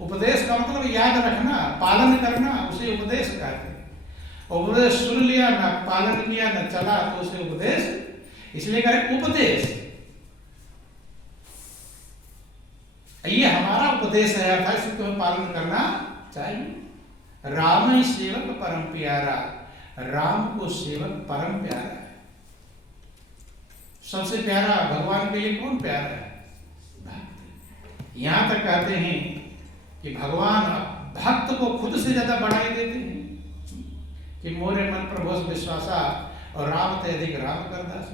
उपदेश का मतलब याद रखना, पालन करना, उसे उपदेश कहते हैं। उपदेश सुन लिया, ना पालन किया, ना चला, तो उसे उपदेश, इसलिए करें उपदेश। ये हमारा उपदेश है, अर्थात इसको हमें पालन करना चाहिए। राम ही सेवक परम प्यारा, राम को सेवक परम प्यारा है। सबसे प्यारा भगवान के लिए कौन प्यारा है? भक्त। यहां तक कहते हैं कि भगवान भक्त को खुद से ज्यादा बढ़ाई देते हैं कि मोरे मन प्रभु विश्वासा और राम ते अधिक राम करदास।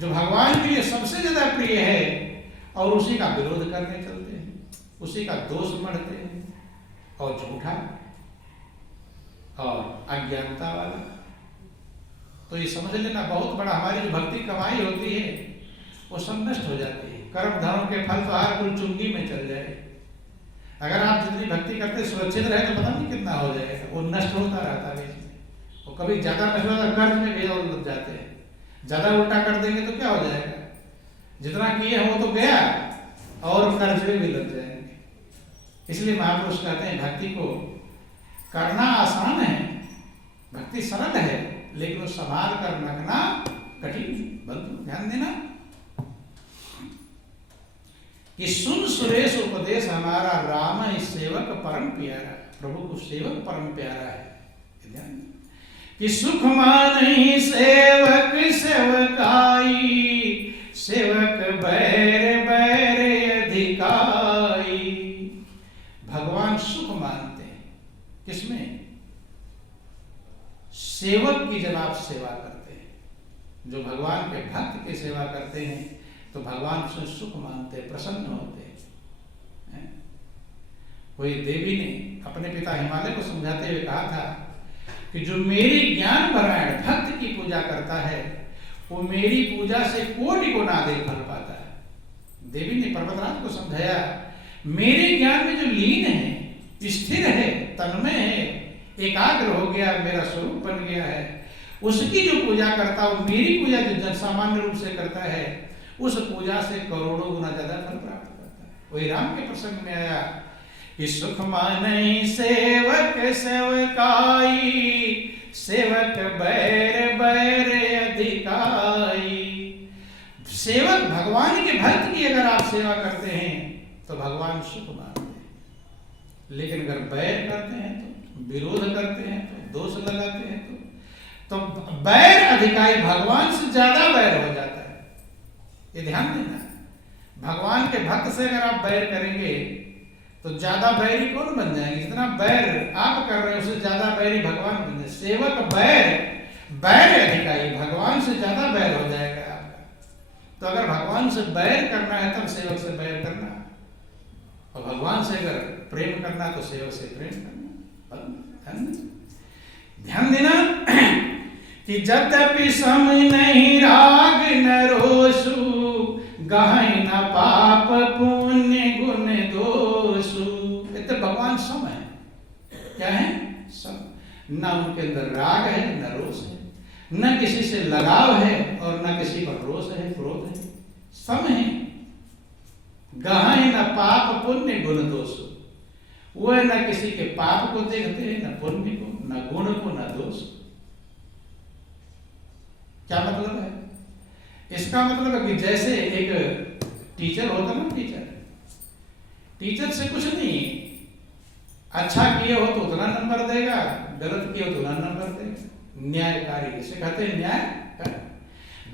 जो भगवान के लिए सबसे ज्यादा प्रिय है और उसी का विरोध करने चलते हैं, उसी का दोष मढ़ते हैं, और झूठा और अज्ञानता वाला। तो ये समझ लेना, बहुत बड़ा हमारी जो भक्ति कमाई होती है वो सब नष्ट हो जाती है। कर्म धर्म के फल तो हर कुल चुंगी में चल जाए। अगर आप जितनी भक्ति करते सुरक्षित रहे तो पता नहीं कितना हो जाएगा, वो नष्ट होता रहता है इसमें। वो कभी ज्यादा नष्ट होता, कर्ज में भी लग जाते हैं, ज्यादा उल्टा कर देंगे तो क्या हो जाएगा, जितना किए हैं वो तो गया और कर्ज में भी लग जाएंगे। इसलिए महापुरुष कहते हैं भक्ति को करना आसान है, भक्ति सरल है, लेकिन वो संभाल कर रखना कठिन। बंधु ध्यान देना कि सुन सुरेश उपदेश हमारा, राम ही सेवक परम प्यारा, प्रभु को सेवक परम प्यारा है। ध्यान कि सुख मानहि सेवक सेवकाई, सेवक बैर बैर अधिकाई। भगवान सुख मानते हैं किसमें? सेवक की जब आप सेवा करते हैं, जो भगवान के भक्त की सेवा करते हैं तो भगवान उसमें सुख मानते, प्रसन्न होते हैं। कोई देवी ने अपने पिता हिमालय को समझाते हुए कहा था कि जो मेरी ज्ञान परायण भक्त की पूजा करता है वो मेरी पूजा से कोटि गुना अधिक फल पाता है। देवी ने पर्वतराज को समझाया, मेरे ज्ञान में जो लीन है, स्थिर है, तन्मय है, एकाग्र हो गया, मेरा स्वरूप बन गया है, उसकी जो पूजा करता है, मेरी पूजा जो सामान्य रूप से करता है, उस पूजा से करोड़ों गुना ज्यादा फल प्राप्त करता है। वही राम के प्रसंग में आया कि सुख मानहि सेवक सेवकाई, सेवक बैर बैर अधिकाई। सेवक भगवान के भक्त की अगर आप सेवा करते हैं तो भगवान सुख मानते हैं, लेकिन अगर बैर करते हैं तो, विरोध करते हैं तो, दोष लगाते हैं तो बैर अधिकारी, भगवान से ज्यादा बैर हो जाता है। ये ध्यान देना, भगवान के भक्त से अगर आप बैर करेंगे तो ज्यादा बैरी कौन बन जाएंगे? जितना बैर आप कर रहे हैं उससे ज्यादा बैरी भगवान बन जाए। सेवक बैर बैर अधिकारी, भगवान से ज्यादा बैर हो जाएगा आपका। तो अगर भगवान से बैर करना है तब सेवक से बैर करना, और भगवान से अगर प्रेम करना तो सेवक से प्रेम करना। ध्यान देना कि यद्यपि सम नहीं राग न रोषु, गहै न पाप पुण्य गुण दोषु। तो भगवान सम है। क्या है? सम। न उनके अंदर राग है, न रोष है, न किसी से लगाव है और न किसी पर रोष है, क्रोध है। सम है। गहै न पाप पुण्य गुण दोषु, वह न किसी के पाप को देखते हैं, न पुण्य को, न गुण को, न दोष। क्या मतलब है? इसका मतलब है कि जैसे एक टीचर होता ना, टीचर से कुछ नहीं, अच्छा किए हो तो उतना नंबर देगा, गलत किए हो तो उतना नंबर देगा। न्यायकारी इसे कहते हैं, न्याय।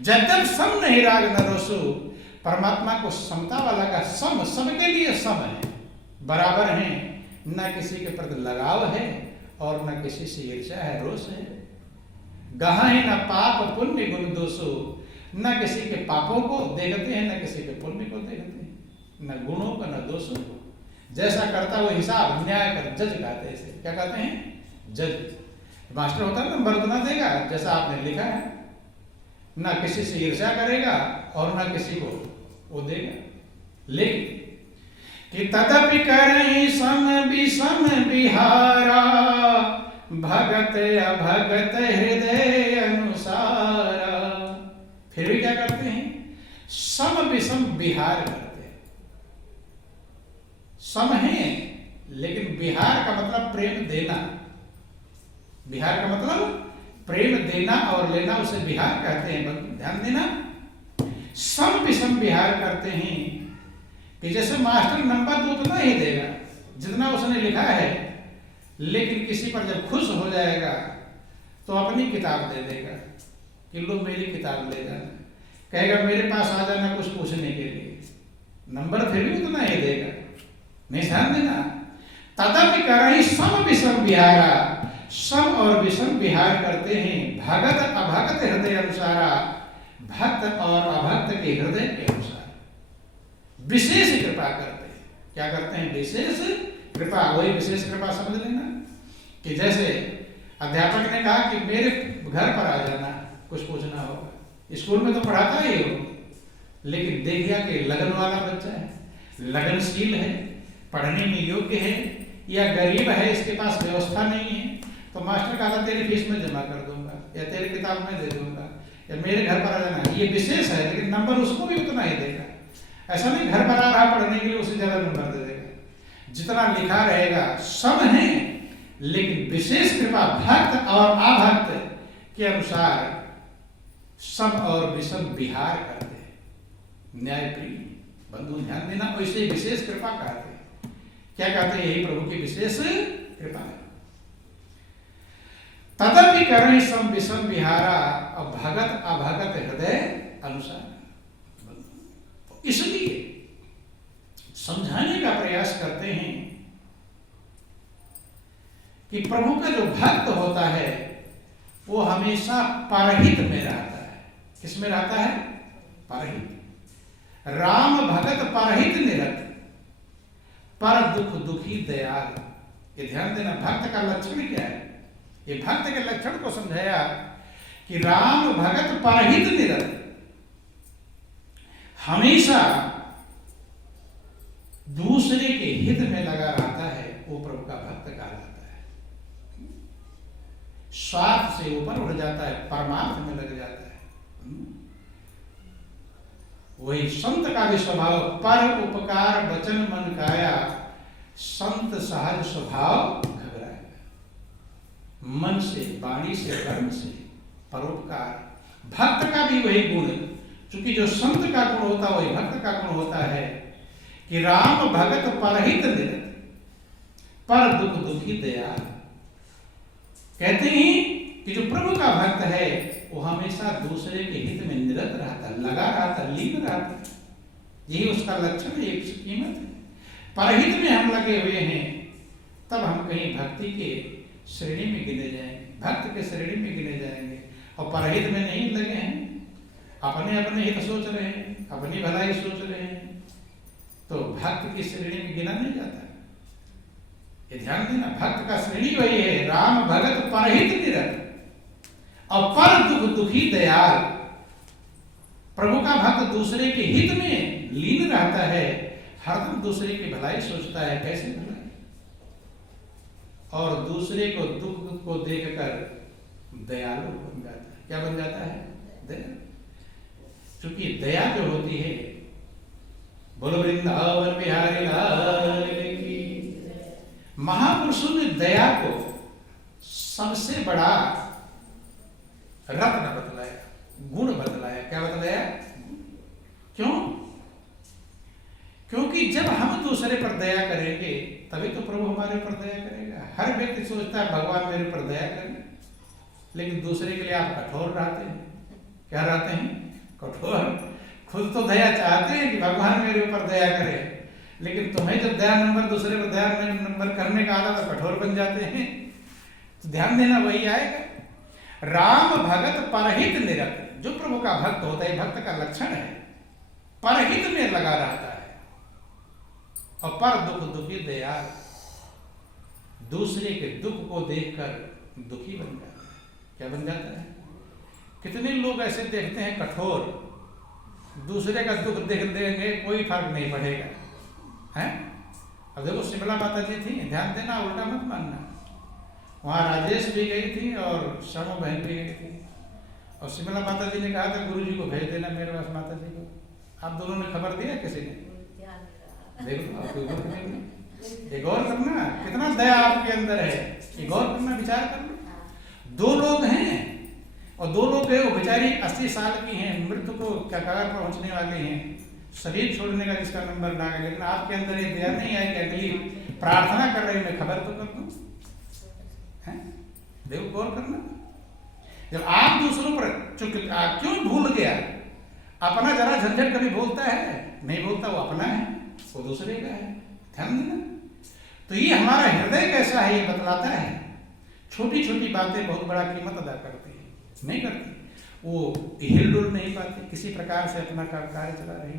जब तक सम नहीं राग न रोषु, परमात्मा को समता वाला का सम, सबके लिए सम है, बराबर है, न किसी के प्रति लगाव है और न किसी से ईर्ष्या है, रोष है। गहै न पाप पुण्य गुण दोषो, न किसी के पापों को देखते हैं, न किसी के पुण्य को देखते हैं, न गुणों का न दोषों को। जैसा करता वो हिसाब, न्याय कर, जज कहते हैं इसे। क्या कहते हैं? जज। मास्टर होता है, नंबर उतना देगा जैसा आपने लिखा है, न किसी से ईर्ष्या करेगा और न किसी को वो देगा। लेकिन कि तदपि करहि सम विषम विहारा, भगत अभगत हृदय अनुसारा। फिर भी क्या करते हैं? सम विषम विहार करते हैं। सम है लेकिन बिहार का मतलब प्रेम देना, बिहार का मतलब प्रेम देना और लेना, उसे बिहार कहते हैं। ध्यान देना, सम विषम बिहार करते हैं कि जैसे मास्टर नंबर तो उतना ही देगा जितना उसने लिखा है, लेकिन किसी पर जब खुश हो जाएगा तो अपनी किताब दे देगा कि लो मेरी किताब ले जाना, कहेगा मेरे पास आ जाना कुछ पूछने के लिए, नंबर फिर भी उतना ही देगा। नहीं, ध्यान देना, तदपि करहि सम विषम बिहारा, सम और विषम बिहार करते हैं भगत अभगत हृदय अनुसारा, भक्त और अभक्त के हृदय के अनुसार विशेष कृपा करते हैं। क्या करते हैं? विशेष कृपा। वही विशेष कृपा समझ लेना कि जैसे अध्यापक ने कहा कि मेरे घर पर आ जाना कुछ पूछना होगा, स्कूल में तो पढ़ाता ही हो, लेकिन देख गया कि लगन वाला बच्चा है, लगनशील है, पढ़ने में योग्य है, या गरीब है, इसके पास व्यवस्था नहीं है, तो मास्टर कहा तेरी फीस में जमा कर दूंगा या तेरी किताब में दे दूंगा या मेरे घर पर आ जाना। ये विशेष है, लेकिन नंबर उसको भी उतना ही देगा। ऐसा नहीं घर पर आ रहा पढ़ने के लिए उसे ज्यादा नंबर दे देगा, जितना लिखा रहेगा सब है, लेकिन विशेष कृपा भक्त और अभक्त के अनुसार सम और विषम बिहार करते हैं। न्यायप्रिय बंधु ध्यान देना, वैसे विशेष कृपा कहते हैं। क्या कहते हैं? यही प्रभु की विशेष कृपा है। तदपि करहि सम विषम बिहारा और भगत अभगत हृदय अनुसार। इसलिए समझाने का प्रयास करते हैं कि प्रभु का जो भक्त होता है वो हमेशा परहित में रहता है। किस में रहता है? परहित। राम भगत परहित निरत, पर दुख दुखी दयाल। ये ध्यान देना, भक्त का लक्षण क्या है? ये भक्त के लक्षण को समझाया कि राम भगत परहित निरत, हमेशा दूसरे के हित में लगा रहता है, वो प्रभु का भक्त कहलाता है। स्वार्थ से ऊपर उठ जाता है, परमार्थ में लग जाता है। वही संत का भी स्वभाव, पर उपकार वचन मन काया, संत सहज स्वभाव घबराया। मन से, वाणी से, कर्म से परोपकार। भक्त का भी वही गुण, क्योंकि जो संत का गुण होता है वही भक्त का गुण होता है कि राम भगत परहित निरत, पर दुख दुखी दयाल। कहते हैं कि जो प्रभु का भक्त है वो हमेशा दूसरे के हित में निरत रहता, लगा रहता, लीन रहता। यही उसका लक्षण है, एक कीमत है। परहित में हम लगे हुए हैं, तब हम कहीं भक्ति के श्रेणी में गिने जाएंगे, भक्त के श्रेणी में गिने जाएंगे। और परहित में नहीं लगे हैं, अपने अपने हित सोच रहे हैं, अपनी भलाई सोच रहे हैं, तो भक्त की श्रेणी में गिना नहीं जाता। ये ध्यान देना, भक्त का श्रेणी वही है, राम भगत परहित निरत और पर दुख दुखी दयाल। प्रभु का भक्त दूसरे के हित में लीन रहता है, हरदम दूसरे की भलाई सोचता है, कैसे भलाई, और दूसरे को दुख को देखकर दयालु बन जाता है। क्या बन जाता है? दया। क्योंकि दया जो होती है, बोलो वृंदावन बिहारी लाल की। महापुरुषों ने दया को सबसे बड़ा रत्न बतलाया, गुण बतलाया। क्या बतलाया? क्यों? क्योंकि जब हम दूसरे पर दया करेंगे तभी तो प्रभु हमारे पर दया करेगा। हर व्यक्ति सोचता है भगवान मेरे पर दया करें, लेकिन दूसरे के लिए आप कठोर रहते हैं। क्या रहते हैं? कठोर। खुद तो दया चाहते हैं कि भगवान मेरे ऊपर दया करे, लेकिन तुम्हें जब दया नंबर दूसरे पर दया नंबर करने का आता तो कठोर बन जाते हैं। तो ध्यान देना, वही आएगा। राम भगत परहित निरत। जो प्रभु का भक्त होता है, भक्त का लक्षण है, परहित में लगा रहता है और पर दुख दुखी दयाल। दूसरे के दुख को देखकर दुखी बन जाता है। क्या बन जाता है? कितने लोग ऐसे देखते हैं कठोर, दूसरे का दुख देख देंगे कोई फर्क नहीं पड़ेगा, हैं? अब देखो शिमला माता जी थी, ध्यान देना, उल्टा मत मानना। वहाँ राजेश भी गई थी और शर्मा बहन भी गई थी, और शिमला माता जी ने कहा था गुरु जी को भेज देना मेरे पास माता जी को। आप दोनों ने खबर दिया किसी ने? देखो, एक और करना, कितना दया आपके अंदर है, ये गौर करना, विचार करना। दो लोग हैं और दो लोग गए, वो बेचारी 80 साल की हैं, मृत्यु को कगार पर पहुंचने वाले हैं, शरीर छोड़ने का जिसका नंबर ना है, लेकिन आपके अंदर ये दया नहीं आई कि अगली प्रार्थना कर रही, मैं खबर तो कर दूं। देखो गौर करना, जब आप दूसरों पर क्यों भूल गया, अपना जरा झंझट कभी बोलता है, नहीं बोलता, वो अपना है, वो दूसरे का है, ध्यान देना। तो ये हमारा हृदय कैसा है ये बतलाता है। छोटी छोटी बातें बहुत बड़ा कीमत अदा करती है, नहीं करती, वो हिलडुल नहीं पाते, किसी प्रकार से अपना कार्य चला रही।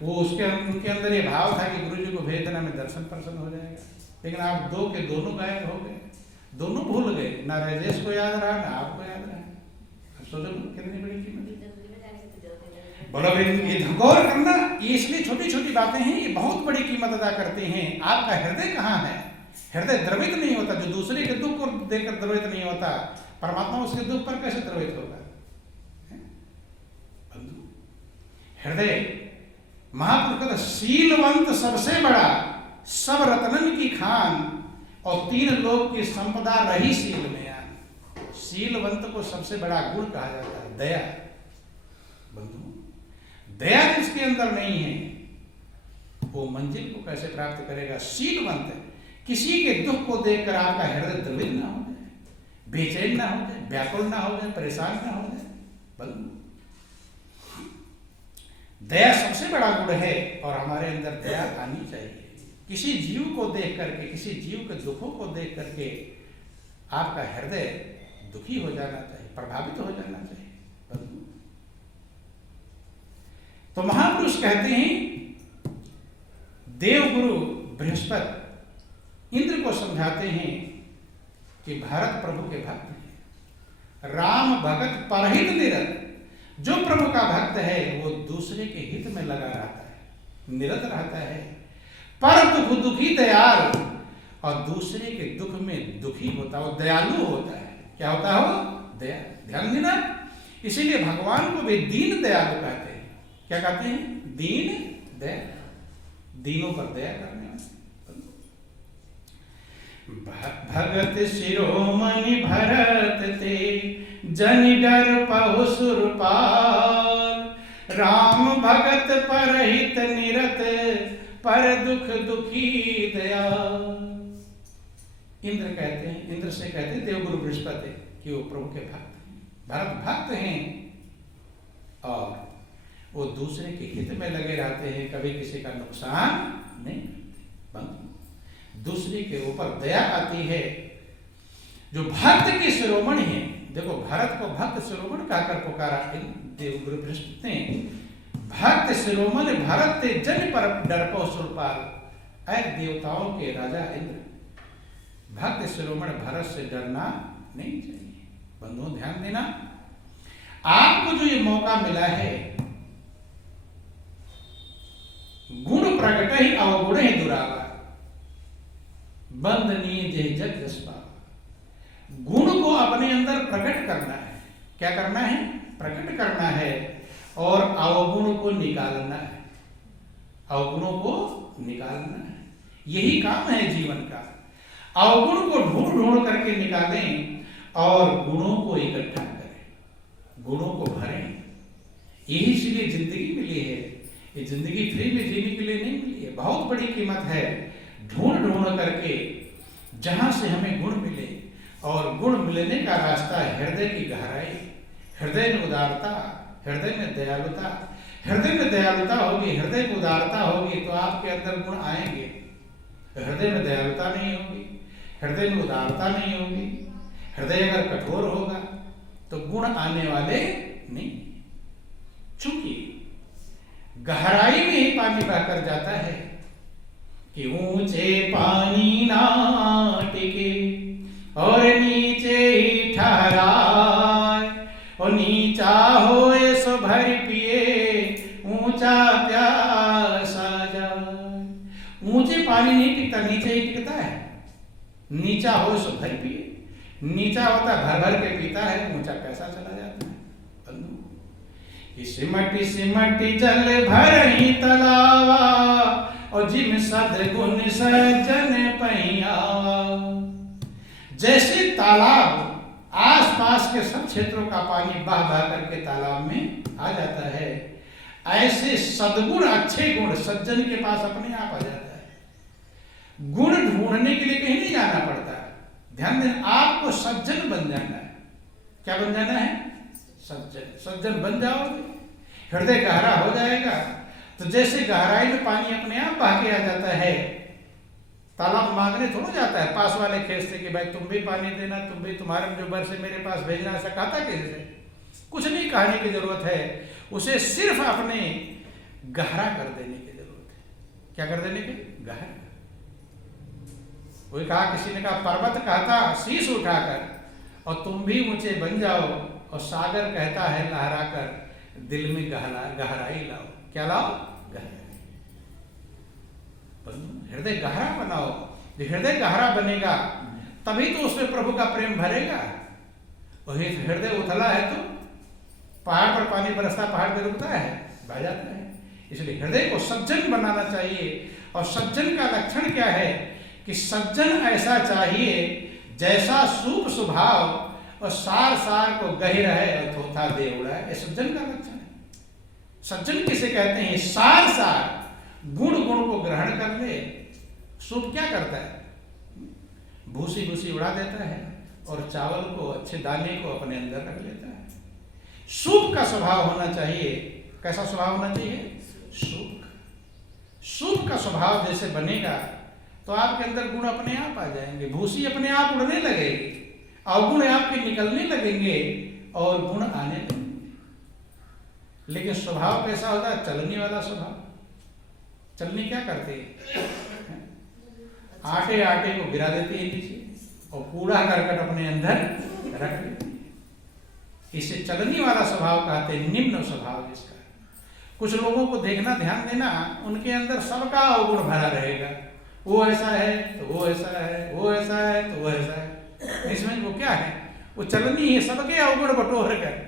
वो उनके अंदर ये भाव था कि गुरु जी को भेज देना, में दर्शन प्रसन्न हो जाएगा, लेकिन आप दो के दोनों गायब हो गए, दोनों भूल गए, ना राजेश को याद रहा ना आपको याद रहा। अब सोचो कितनी बड़ी कीमत। बोलो ये गौर करना, ये इसलिए छोटी छोटी बातें हैं, ये बहुत बड़ी कीमत अदा करते हैं। आपका हृदय कहाँ है? हृदय द्रवित नहीं होता, जो दूसरे के दुख को देखकर द्रवित नहीं होता, परमात्मा उसके दुख पर कैसे द्रवित होगा? हृदय महापुरुष का शीलवंत सबसे बड़ा, सब रत्नन की खान, और 3 लोक की संपदा रही शील में। शीलवंत को सबसे बड़ा गुण कहा जाता है दया। बंधु, दया जिसके अंदर नहीं है वो मंजिल को कैसे प्राप्त करेगा? शीलवंत किसी के दुख को देखकर आपका हृदय द्रवित ना हो जाए, बेचैन ना हो जाए, व्याकुल ना हो जाए, परेशान ना हो जाए। बंधु, दया सबसे बड़ा गुण है और हमारे अंदर दया आनी चाहिए। किसी जीव को देख करके, किसी जीव के दुखों को देख करके आपका हृदय दुखी हो जाना चाहिए, प्रभावित हो जाना चाहिए। तो महापुरुष कहते हैं, देवगुरु बृहस्पति इंद्र को समझाते हैं कि भारत प्रभु के भक्त हैं, राम भगत परहित निरत। जो प्रभु का भक्त है वो दूसरे के हित में लगा रहता है, निरत रहता है, पर दुख दुखी दयालु, और दूसरे के दुख में दुखी होता है, वो दयालु होता है। क्या होता है वो? दया। ध्यान देना, इसीलिए भगवान को भी दीन दयालु कहते हैं। क्या कहते हैं? दीन दया, दीनों पर दया करने वाले। भगत शिरोमणि भरत ते, जन डर पहु सुरपाल, राम भगत परहित निरत, पर दुख दुखी दया। इंद्र कहते हैं, इंद्र से कहते हैं देवगुरु बृहस्पति कि वो प्रभु के भक्त हैं, भरत भक्त हैं, और वो दूसरे के हित में लगे रहते हैं, कभी किसी का नुकसान नहीं करते। दूसरे के ऊपर दया आती है। जो भक्त की शिरोमणि है, देखो भरत को भक्त शिरोमणि कहकर पुकारा देवगुरु बृहस्पति ने। भक्त शिरोमणि भरत ते जन पर डरपो सुरपाल। ऐ देवताओं के राजा इंद्र, भक्त शिरोमणि भरत से डरना नहीं चाहिए। बंधुओं ध्यान देना, आपको जो ये मौका मिला है, गुण प्रकट ही अवगुण ही दुरावा, बंदनीय जय जग जस पावा। गुण को अपने अंदर प्रकट करना है। क्या करना है? प्रकट करना है, और अवगुण को निकालना है, अवगुणों को निकालना है। यही काम है जीवन का। अवगुण को ढूंढ ढूंढ करके निकालें और गुणों को इकट्ठा करें, गुणों को भरें। यही इसलिए जिंदगी मिली है। ये जिंदगी फ्री में जीने के लिए नहीं मिली है, बहुत बड़ी कीमत है। ढूंढ ढूंढ करके जहां से हमें गुण मिले, और गुण मिलने का रास्ता है हृदय की गहराई, हृदय में उदारता, हृदय में दयालुता। हृदय में दयालुता होगी, हृदय में उदारता होगी तो आपके अंदर गुण आएंगे। हृदय में दयालुता नहीं होगी, हृदय में उदारता नहीं होगी, हृदय अगर कठोर होगा तो गुण आने वाले नहीं। चूंकि गहराई में ही पानी बहकर जाता है कि ऊंचे पानी ना टिके और नीचे ही ठहराए, और नीचा होए सो भर पिए, ऊंचा प्यासा जाए। ऊंचे पानी नहीं टिकता, नीचे ही टिकता है। नीचा हो सो भर पिए, नीचा होता भर भर के पीता है, ऊंचा कैसा चला जाता है। सिमटी सिमटी जल भरही तलावा, और जिम सदगुण सज्जन पहिया। जैसे तालाब आसपास के सब क्षेत्रों का पानी बह बह करके तालाब में आ जाता है, ऐसे सद्गुण अच्छे गुण सज्जन के पास अपने आप आ जाता है। गुण ढूंढने के लिए कहीं नहीं जाना पड़ता। ध्यान दें, आपको सज्जन बन जाना है। क्या बन जाना है? सज्जन। सज्जन बन जाओगे, हृदय गहरा हो जाएगा। तो जैसे गहराई में पानी अपने आप बह के आ जाता है, तालाब मांगने थोड़ा जाता है पास वाले खेत से कि भाई तुम भी पानी देना, तुम भी, तुम्हारे जो बरसे मेरे पास भेजना, ऐसा कहता कैसे? कुछ नहीं कहने की जरूरत है, उसे सिर्फ अपने गहरा कर देने की जरूरत है। क्या कर देने की? गहरा। वही कहा, किसी ने कहा पर्वत कहता शीश उठाकर और तुम भी ऊंचे बन जाओ, और सागर कहता है लहरा कर दिल में गहराई लाओ। क्या लाओ? गहराई। हृदय गहरा बनाओ। जो हृदय गहरा बनेगा तभी तो उसमें प्रभु का प्रेम भरेगा। वही हृदय उथला है तो पहाड़ पर पानी बरसता, पहाड़ पे रुकता है, बह जाता है। इसलिए हृदय को सज्जन बनाना चाहिए। और सज्जन का लक्षण क्या है? कि सज्जन ऐसा चाहिए जैसा सूप स्वभाव और सार सार को गहिर है और थोथा दे उड़ाए। ये सज्जन का लक्षण है। सज्जन किसे कहते हैं? सार सार गुण गुण को ग्रहण कर ले। सूप क्या करता है? भूसी भूसी उड़ा देता है और चावल को, अच्छे दाने को अपने अंदर रख लेता है। सूप का स्वभाव होना चाहिए। कैसा स्वभाव होना चाहिए? सूप। सूप का स्वभाव जैसे बनेगा तो आपके अंदर गुण अपने आप आ जाएंगे, भूसी अपने आप उड़ने लगेगी, अवगुण आपके निकलने लगेंगे और गुण आने लगेंगे। लेकिन स्वभाव कैसा होता है? चलने वाला स्वभाव। चलनी क्या करती है? आटे आटे को गिरा देती है नीचे और कूड़ा करकट अपने अंदर रख लेती है। इसे चलनी वाला स्वभाव कहते हैं, निम्न स्वभाव जिसका। कुछ लोगों को देखना, ध्यान देना, उनके अंदर सबका अवगुण भरा रहेगा। वो ऐसा है तो वो ऐसा है, वो ऐसा है तो वो ऐसा है। इसमें वो क्या है? वो चलनी है, सबके अवगुण बटोर कर,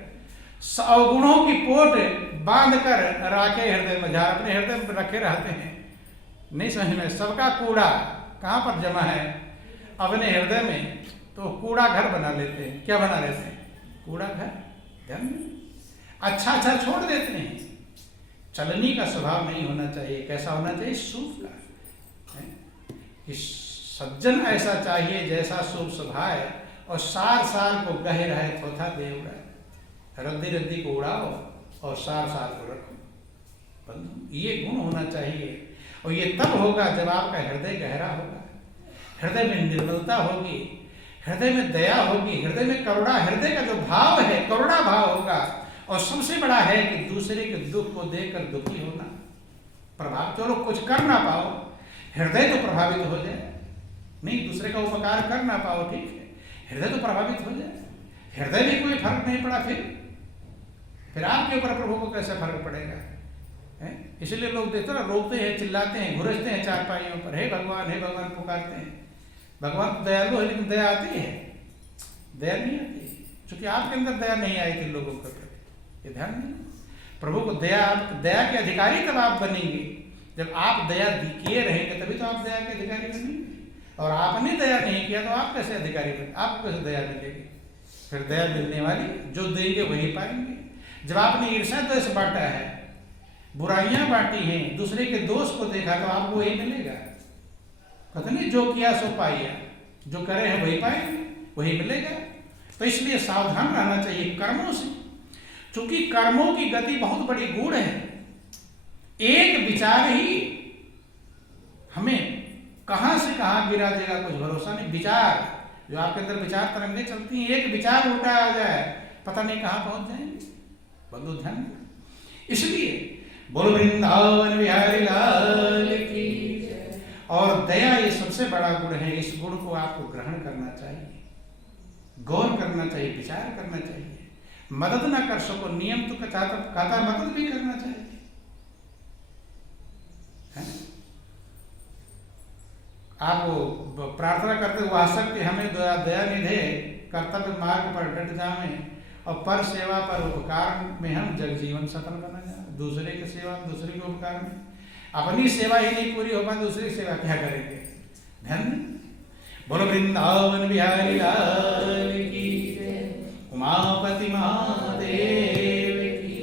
अवगुणों की पोट बांध कर राखे हृदय में, जहाँ अपने हृदय में रखे रहते हैं। नहीं समझ में? सबका कूड़ा कहाँ पर जमा है? अपने हृदय में। तो कूड़ा घर बना लेते हैं। क्या बना लेते हैं? कूड़ा घर। ध्यान में अच्छा अच्छा छोड़ देते हैं। चलनी का स्वभाव नहीं होना चाहिए। कैसा होना चाहिए? सूप का। कि सज्जन ऐसा चाहिए जैसा सूप स्वभाव और सार सार को गहे रहे थोथा दे उड़ाए। रद्दी रद्दी को उड़ाओ और सार सार को रखो। बंधु, ये गुण होना चाहिए। और ये तब होगा जब आपका हृदय गहरा होगा, हृदय में निर्मलता होगी, हृदय में दया होगी, हृदय में करुणा, हृदय का जो भाव है करुणा भाव होगा। और सबसे बड़ा है कि दूसरे के दुख को देखकर दुखी होना। प्रभाव, चलो कुछ कर ना पाओ, हृदय तो प्रभावित हो जाए। नहीं, दूसरे का उपकार कर ना पाओ, ठीक है, हृदय तो प्रभावित हो जाए। हृदय में कोई फर्क नहीं पड़ा, फिर आपके ऊपर प्रभु को कैसे फर्क पड़ेगा? इसलिए लोग देखते ना, रोते हैं, चिल्लाते हैं, घुरसते हैं चारपाइयों पर, हे भगवान पुकारते हैं। भगवान दयालु है लेकिन दया आती है? दया नहीं आती, क्योंकि आपके अंदर दया नहीं आई थी लोगों के प्रति। ये ध्यान नहीं। प्रभु को दया, दया के अधिकारी तब आप बनेंगे जब आप दया किए रहेंगे, तभी तो आप दया के अधिकारी बनेंगे। और आपने दया नहीं किया तो आप कैसे अधिकारी बने? आपको कैसे दया मिलेगी? फिर दया मिलने वाली जो देंगे वही पाएंगे। जब आपने ईर्ष्या द्वेष बांटा है, बुराइयां बांटी हैं, दूसरे के दोष को देखा, तो आपको वही मिलेगा। पता नहीं, जो किया सो पाया, जो करे हैं वही पाएंगे, वही मिलेगा। तो इसलिए सावधान रहना चाहिए कर्मों से, क्योंकि कर्मों की गति बहुत बड़ी गूढ़ है। एक विचार ही हमें कहां से कहां गिरा देगा, कुछ भरोसा नहीं। विचार, जो आपके अंदर विचार तरंगें चलती हैं, एक विचार उल्टा आ जाए, पता नहीं कहां पहुंच जाएंगे। बंधु ध्यान। इसलिए बोलो वृंदावन बिहारी लाल की। और दया ये सबसे बड़ा गुण है। इस गुण को आपको ग्रहण करना चाहिए, गौर करना चाहिए, विचार करना चाहिए। मदद ना कर सको, नियम तो कहता मदद भी करना चाहिए, है? आप प्रार्थना करते हुआ सकते हमें दया निधे, कर्तव्य मार्ग पर डट जावे और पर सेवा पर उपकार में हम जग जीवन सफल बना जाए। दूसरे की सेवा, दूसरे के उपकार में अपनी सेवा ही नहीं पूरी हो पाए, दूसरी सेवा क्या करेंगे? ध्यान। बोलो वृंदावन बिहारी लाल की जय, उमापति महादेव की।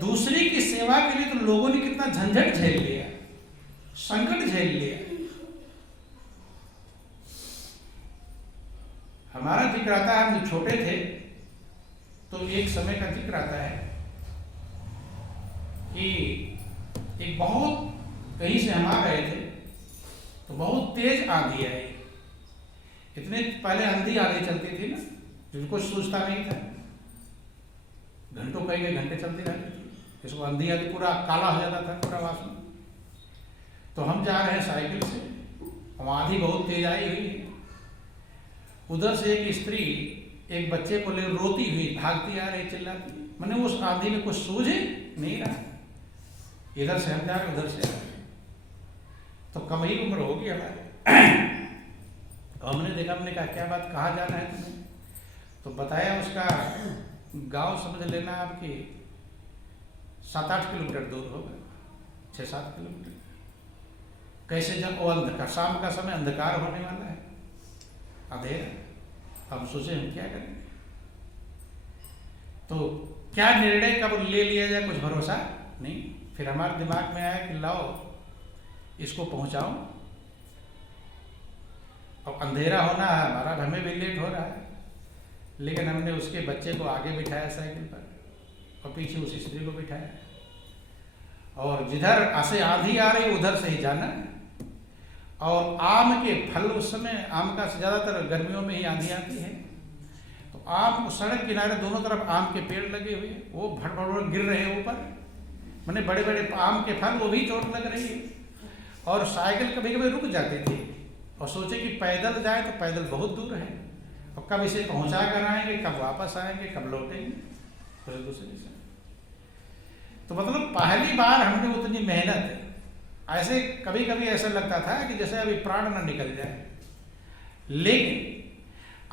दूसरे की सेवा के लिए तो लोगों ने कितना झंझट झेल लिया, संकट झेल लिया। हमारा जिक्र आता है, हम छोटे थे तो एक समय का जिक्र आता है कि एक बहुत कहीं से हम आ रहे थे तो बहुत तेज आंधी आई। इतने पहले आंधी आंधी चलती थी ना, जिनको सूझता नहीं था, घंटों कई घंटे चलती रहती थी। इसको आंधी आंधी पूरा काला हो जाता था पूरा वासना। तो हम जा रहे हैं साइकिल से, आंधी बहुत तेज आई हुई है। उधर से एक स्त्री एक बच्चे को ले रोती हुई भागती आ रही, चिल्लाती। मैंने उस आंधी में कुछ सूझ नहीं रहा, इधर से हम जा रहे उधर से आ रहे। तो कम ही उम्र होगी हमारे। हमने देखा, हमने कहा क्या बात, कहाँ जाना है तुम्हें? तो बताया उसका गांव समझ लेना आपकी 7-8 किलोमीटर दूर होगा, 6-7 किलोमीटर। कैसे जब वो अंधकार, शाम का समय अंधकार होने वाला है, अंधेरा। हम सोचे हम क्या करेंगे, तो क्या निर्णय कब ले लिया जाए कुछ भरोसा नहीं। फिर हमारे दिमाग में आया कि लाओ इसको पहुंचाओ, अब अंधेरा होना है हमारा, हमें भी लेट हो रहा है। लेकिन हमने उसके बच्चे को आगे बिठाया साइकिल पर और पीछे उस स्त्री को बिठाया, और जिधर से आंधी आ रही उधर से ही जाना। और आम के फल, उस समय आम का ज़्यादातर गर्मियों में ही आंधी आती है, तो आम सड़क किनारे दोनों तरफ आम के पेड़ लगे हुए, वो भड़ भड़ गिर रहे हैं ऊपर, मैंने बड़े बड़े आम के फल, वो भी चोट लग रही है। और साइकिल कभी कभी रुक जाती थी और सोचे कि पैदल जाए तो पैदल बहुत दूर है, और कब इसे पहुंचा कर आएंगे, कब वापस आएंगे, कब लौटेंगे फिर दूसरे से। तो मतलब पहली बार हमने उतनी मेहनत, ऐसे कभी कभी ऐसा लगता था कि जैसे अभी प्राण न निकल जाए। लेकिन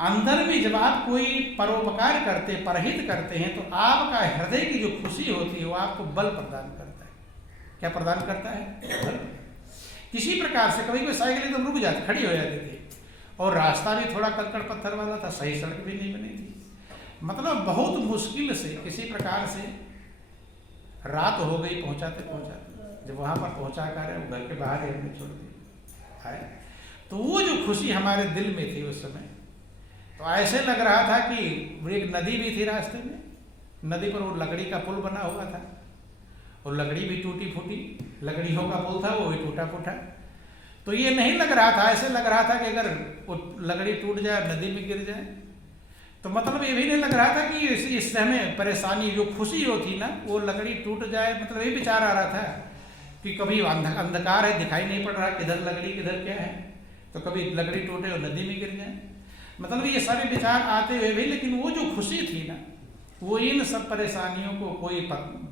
अंदर में जब आप कोई परोपकार करते, परहित करते हैं, तो आपका हृदय की जो खुशी होती है वो आपको बल प्रदान करता है। क्या प्रदान करता है? बल। किसी प्रकार से कभी कोई साइकिल एकदम रुक जाती, खड़ी हो जाती थी, और रास्ता भी थोड़ा कंकड़ पत्थर वाला था, सही सड़क भी नहीं बनी थी। मतलब बहुत मुश्किल से किसी प्रकार से रात हो गई पहुंचाते पहुंचाते। जब वहां पर पहुंचा कर घर के बाहर ही हमने छोड़ दिया है, तो वो जो खुशी हमारे दिल में थी उस समय, तो ऐसे लग रहा था कि एक नदी भी थी रास्ते में, नदी पर वो लकड़ी का पुल बना हुआ था, और लकड़ी भी टूटी फूटी लकड़ियों का पुल था, वो भी टूटा फूटा। तो ये नहीं लग रहा था, ऐसे लग रहा था कि अगर वो लकड़ी टूट जाए, नदी में गिर जाए, तो मतलब ये भी नहीं लग रहा था कि इस हमें परेशानी, जो खुशी होती ना, वो लकड़ी टूट जाए। मतलब ये विचार आ रहा था कि कभी अंधकार है, दिखाई नहीं पड़ रहा किधर लकड़ी किधर क्या है, तो कभी लकड़ी टूटे और नदी में गिर जाए। मतलब ये सारे विचार आते हुए भी, लेकिन वो जो खुशी थी ना, वो इन सब परेशानियों को कोई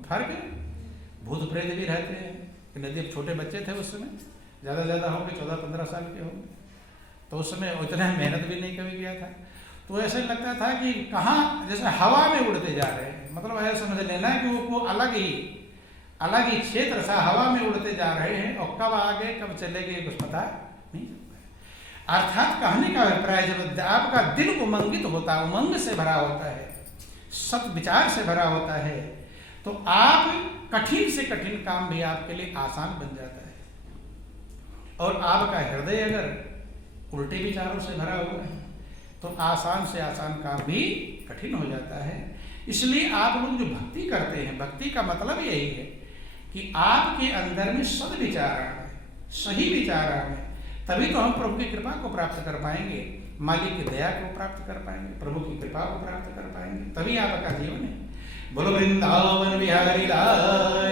फर्क, भूत प्रेत भी रहते हैं कि नदी, छोटे बच्चे थे उस समय, ज़्यादा होंगे 14-15 साल के होंगे, तो उस समय उतना मेहनत भी नहीं कभी किया था। तो ऐसे लगता था कि कहाँ जैसे हवा में उड़ते जा रहे हैं। मतलब ऐसा समझ लेना कि वो अलग ही क्षेत्र सा हवा में उड़ते जा रहे हैं, और कब आगे कब चले गए कुछ पता नहीं। अर्थात कहने का अभिप्राय, जब आपका दिल उमंगित होता है, उमंग से भरा होता है, सत विचार से भरा होता है, तो आप कठिन से कठिन काम भी आपके लिए आसान बन जाता है। और आपका हृदय अगर उल्टे विचारों से भरा हुआ है, तो आसान से आसान काम भी कठिन हो जाता है। इसलिए आप लोग जो भक्ति करते हैं, भक्ति का मतलब यही है कि आपके अंदर में सद्विचार आए, सही विचार आए, तभी तो हम प्रभु की कृपा को प्राप्त कर पाएंगे, मालिक की दया को प्राप्त कर पाएंगे, प्रभु की कृपा को प्राप्त कर पाएंगे, तभी आपका जीवन है। बोलो वृंदावन बिहारी लाल।